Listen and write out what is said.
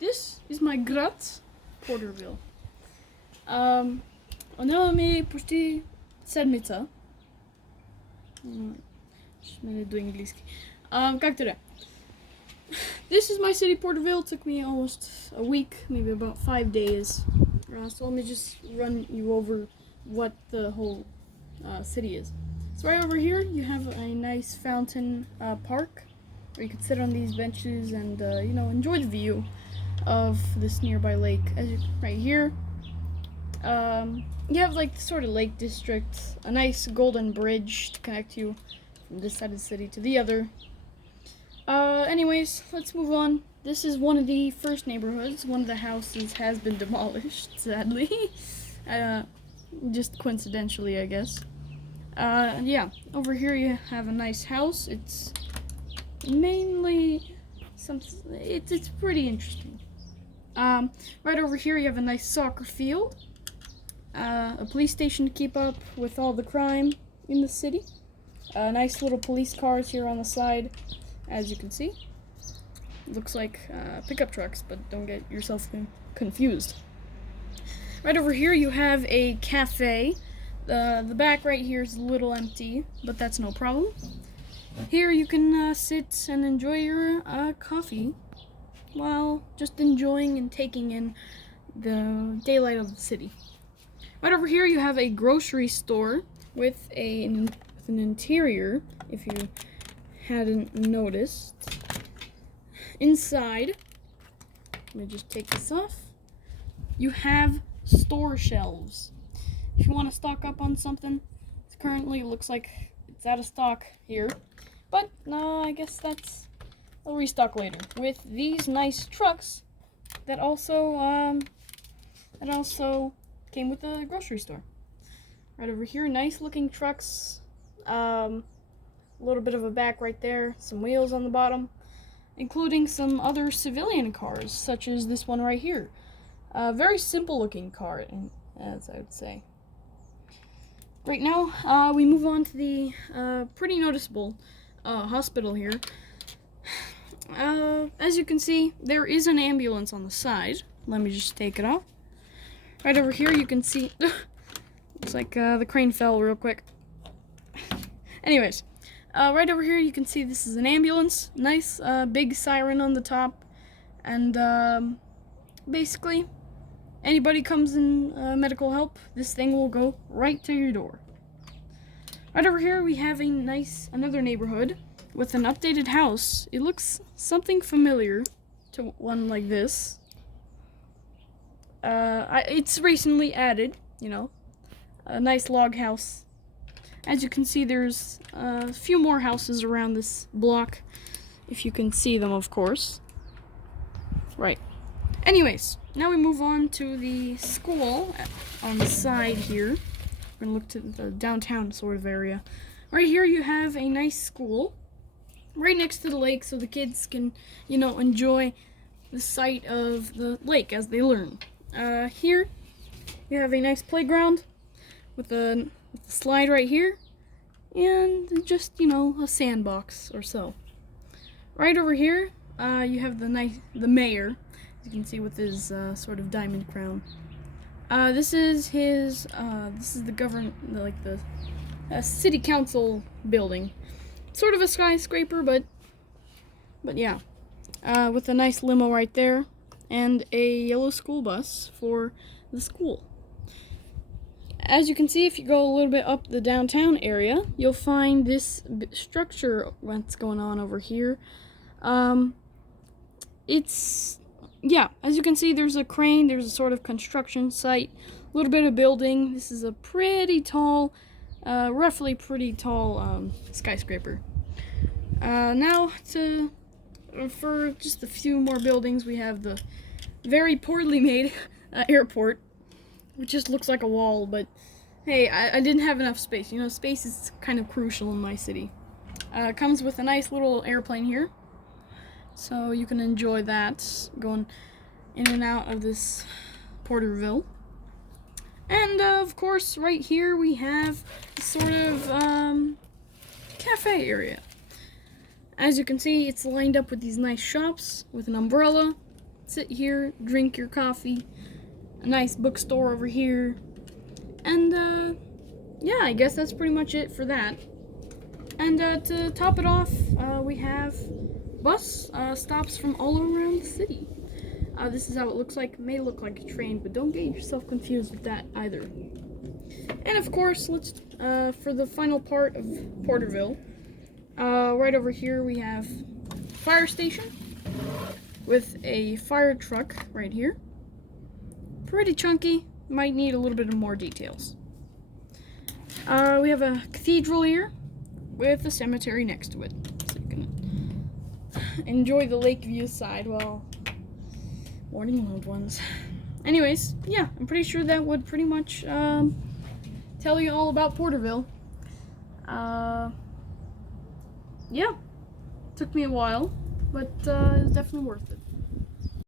this is my grad Porterville. Она ми почти седмица. Ще ме до английски. Как да? This is my city Porterville. It took me almost a week, maybe about 5 days. So let me just run you over what the whole city is. So right over here you have a nice fountain park where you can sit on these benches and enjoy the view of this nearby lake. Right here, you have like the sort of lake district, a nice golden bridge to connect you from this side of the city to the other. Anyways, let's move on. This is one of the first neighborhoods. One of the houses has been demolished, sadly. Just coincidentally, I guess. Yeah, over here you have a nice house. It's mainly it's pretty interesting. Right over here you have a nice soccer field, a police station to keep up with all the crime in the city, nice little police cars here on the side, as you can see. Looks like pickup trucks, but don't get yourself confused. Right over here you have a cafe. The back right here is a little empty, but that's no problem. Here you can sit and enjoy your coffee while just enjoying and taking in the daylight of the city. Right over here you have a grocery store with an interior, if you hadn't noticed. Inside, let me just take this off, you have store shelves. If you want to stock up on something, currently it looks like it's out of stock here, but no, I guess I'll restock later with these nice trucks that also came with the grocery store. Right over here, nice looking trucks, a little bit of a back right there, some wheels on the bottom, including some other civilian cars, such as this one right here. Very simple looking car, as I would say. Right now, we move on to the pretty noticeable hospital here. As you can see, there is an ambulance on the side. Let me just take it off. Right over here, you can see... looks like the crane fell real quick. Anyways, right over here, you can see this is an ambulance. Nice big siren on the top. And basically, anybody comes in medical help, this thing will go right to your door. Right over here, we have another neighborhood with an updated house. It looks something familiar to one like this. It's recently added, a nice log house. As you can see, there's a few more houses around this block, if you can see them, of course. Right. Anyways, now we move on to the school on the side here. We're gonna look to the downtown sort of area. Right here you have a nice school right next to the lake, so the kids can, enjoy the sight of the lake as they learn. Here you have a nice playground with a slide right here, and just, a sandbox or so. Right over here, you have the mayor, as you can see, with his sort of diamond crown. This is the city council building. Sort of a skyscraper, but yeah. With a nice limo right there, and a yellow school bus for the school. As you can see, if you go a little bit up the downtown area, you'll find this structure that's going on over here. As you can see, there's a crane, there's a sort of construction site, a little bit of building. This is a pretty tall, roughly pretty tall skyscraper. Now, for just a few more buildings, we have the very poorly made airport, which just looks like a wall, but hey, I didn't have enough space. Space is kind of crucial in my city. It comes with a nice little airplane here, so you can enjoy that going in and out of this Porterville. And of course, right here we have a sort of cafe area. As you can see, it's lined up with these nice shops with an umbrella. sit here, drink your coffee, a nice bookstore over here, and yeah, I guess that's pretty much it for that. And to top it off, we have bus stops from all around the city. This is how it looks like. It may look like a train, but don't get yourself confused with that either. And of course, let's for the final part of Porterville, right over here we have fire station with a fire truck right here. Pretty chunky. Might need a little bit of more details. We have a cathedral here with a cemetery next to it. So you can enjoy the Lakeview side while mourning loved ones. Anyways, yeah, I'm pretty sure that would pretty much tell you all about Porterville. Yeah, took me a while, but it was definitely worth it.